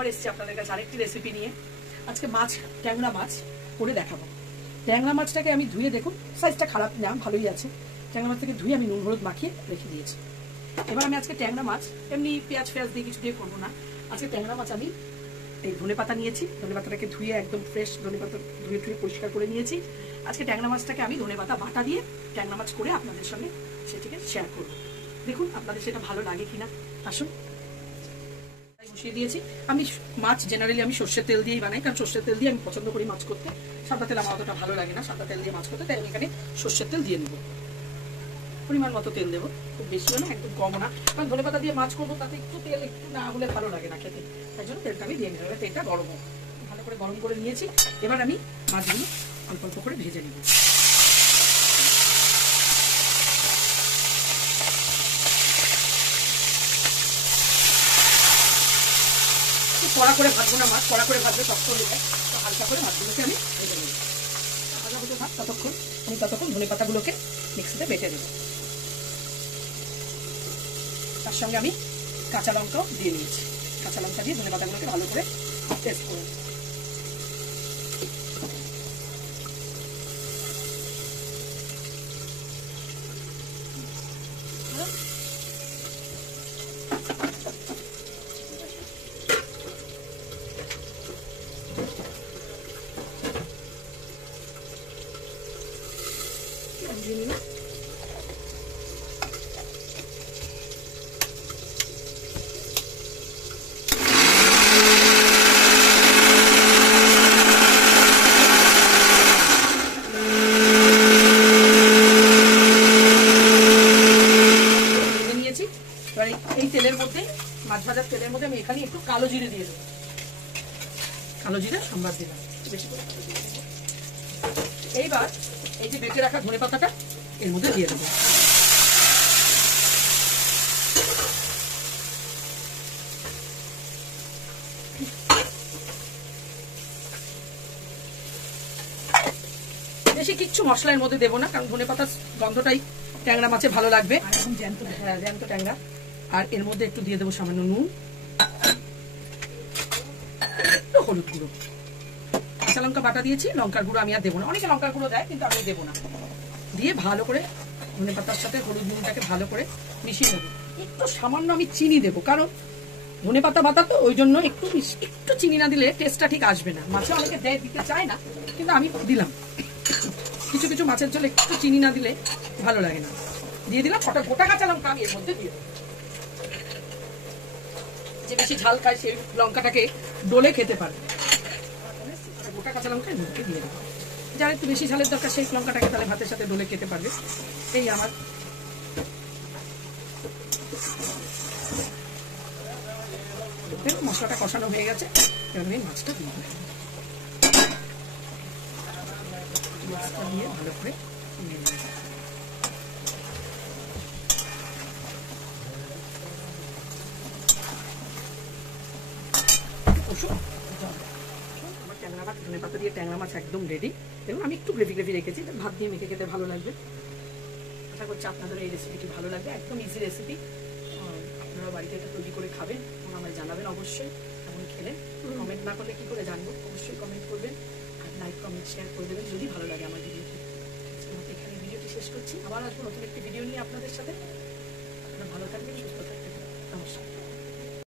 আবার এসেছি আপনাদের কাছে আরেকটি রেসিপি নিয়ে। আজকে মাছ, ট্যাংরা মাছ করে দেখাবো। ট্যাংরা মাছটাকে আমি ধুয়ে, দেখুন সাইজটা খারাপ না, ভালোই আছে। ট্যাংরা মাছটাকে ধুয়ে আমি নুন হলুদ মাখিয়ে রেখে দিয়েছি। এবার আমি আজকে ট্যাংরা মাছ এমনি পেঁয়াজ দিয়ে কিছু দিয়ে করবো না। আজকে ট্যাংরা মাছ আমি এই ধনেপাতা নিয়েছি, ধনেপাতাটাকে ধুয়ে একদম ফ্রেশ ধনেপাতা ধুয়ে পরিষ্কার করে নিয়েছি। আজকে ট্যাংরা মাছটাকে আমি ধনেপাতা বাটা দিয়ে ট্যাংরা মাছ করে আপনাদের সঙ্গে সেটিকে শেয়ার করবো। দেখুন আপনাদের সেটা ভালো লাগে কিনা। আসুন, বসিয়ে দিয়েছি। আমি মাছ জেনারেলি আমি সর্ষের তেল দিয়েই বানাই, কারণ সর্ষের তেল দিয়ে আমি পছন্দ করি মাছ করতে। সাদা তেল আমার অতটা ভালো লাগে না সাদা তেল দিয়ে মাছ করতে, তাই আমি এখানে সর্ষের তেল দিয়ে নেবো। পরিমাণ মতো তেল দেবো, খুব বেশিও না একদম কমও না, কারণ ধনেপাতা দিয়ে মাছ করবো তাতে একটু তেল একটু না হলে ভালো লাগে না খেতে, তাই জন্য তেলটা আমি দিয়ে নিলাম। তেলটা গরম ভালো করে গরম করে নিয়েছি। এবার আমি মাছগুলো অল্প অল্প করে ভেজে নেব। কড়া করে ভাজবো না মাছ, কড়া করে ভাজলে শক্ত হয়ে যায়, তো হালকা করে মাছগুলোকে আমি ভেজে নেব। ভাজা হতে থাক ততক্ষণ আমি ধনেপাতাগুলোকে মিক্সিতে বেটে দেবো। তার সঙ্গে আমি কাঁচা লঙ্কাও দিয়ে নিয়েছি। কাঁচা লঙ্কা দিয়ে ধনেপাতাগুলোকে ভালো করে পেস্ট করে দিয়ে নিলাম। এই তেলের মধ্যে, মাছ ভাজার তেলের মধ্যে আমি এখানে একটু কালো জিরে দিয়ে দেবো। কালো জিরে সম্বাদ দিলাম বেশি করে। এইবার এই যে বেটে রাখা ধনেপাতাটা এর মধ্যে দিয়ে দেবো। বেশি কিচ্ছু মশলা এর মধ্যে দেবো না, কারণ ধনেপাতার গন্ধটাই ট্যাংরা মাছে ভালো লাগবে। হ্যাঁ, জ্যান্ত ট্যাংরা। আর এর মধ্যে একটু দিয়ে দেবো সামান্য নুন, একটু হলুদ গুঁড়ো, কাঁচা লঙ্কা বাটা দিয়েছি। লঙ্কার গুঁড়ো আমি আর দেবো না, অনেকে লঙ্কার গুঁড়ো দেয় কিন্তু আমি দেবো না। দিয়ে ভালো করে ধনেপাতার সাথে হলুদ নুনটাকে ভালো করে মিশিয়ে নেবো। একটু সামান্য আমি চিনি দেবো, কারণ ধনেপাতা বাটা তো, ওই জন্য একটু চিনি না দিলে টেস্টটা ঠিক আসবে না। মাছে অনেকে দিতে চায় না, কিন্তু আমি দিলাম। কিছু কিছু মাছের ঝোলে একটু চিনি না দিলে ভালো লাগে না। দিয়ে দিলাম গোটা কাঁচা লঙ্কা আমি এর মধ্যে দিয়ে দেবো। যে বেশি ঝাল খায় সেই লঙ্কাটাকে ডলে খেতে পারে। গোটা কাঁচা লঙ্কা এর মধ্যে দিয়ে দেবো। যার একটু বেশি ঝালের দরকার সেই লঙ্কাটাকে তাহলে ভাতের সাথে ডলে খেতে পারবে। এই আমার মশলাটা কষানো হয়ে গেছে। এবার আমি মাছটা দিয়ে দেবো। মাছটা দিয়ে ভালো করে ধনেপাতা দিয়ে ট্যাংরা মাছ একদম রেডি। এবং আমি একটু গ্রেভি রেখেছি, ভাত দিয়ে মেখে খেতে ভালো লাগবে। আশা করছি আপনাদের এই রেসিপিটি ভালো লাগবে। একদম ইজি রেসিপি, আপনারা বাড়িতে এটা তৈরি করে খাবেন এবং আমায় জানাবেন অবশ্যই। এমন খেলে কমেন্ট না করলে কি করে জানবো? অবশ্যই কমেন্ট করবেন আর লাইক কমেন্ট শেয়ার করে দেবেন যদি ভালো লাগে আমার ভিডিওটি। এখানে ভিডিওটি শেষ করছি, আবার আসবো নতুন একটি ভিডিও নিয়ে আপনাদের সাথে। আপনারা ভালো থাকবেন, সুস্থ থাকবেন। নমস্কার।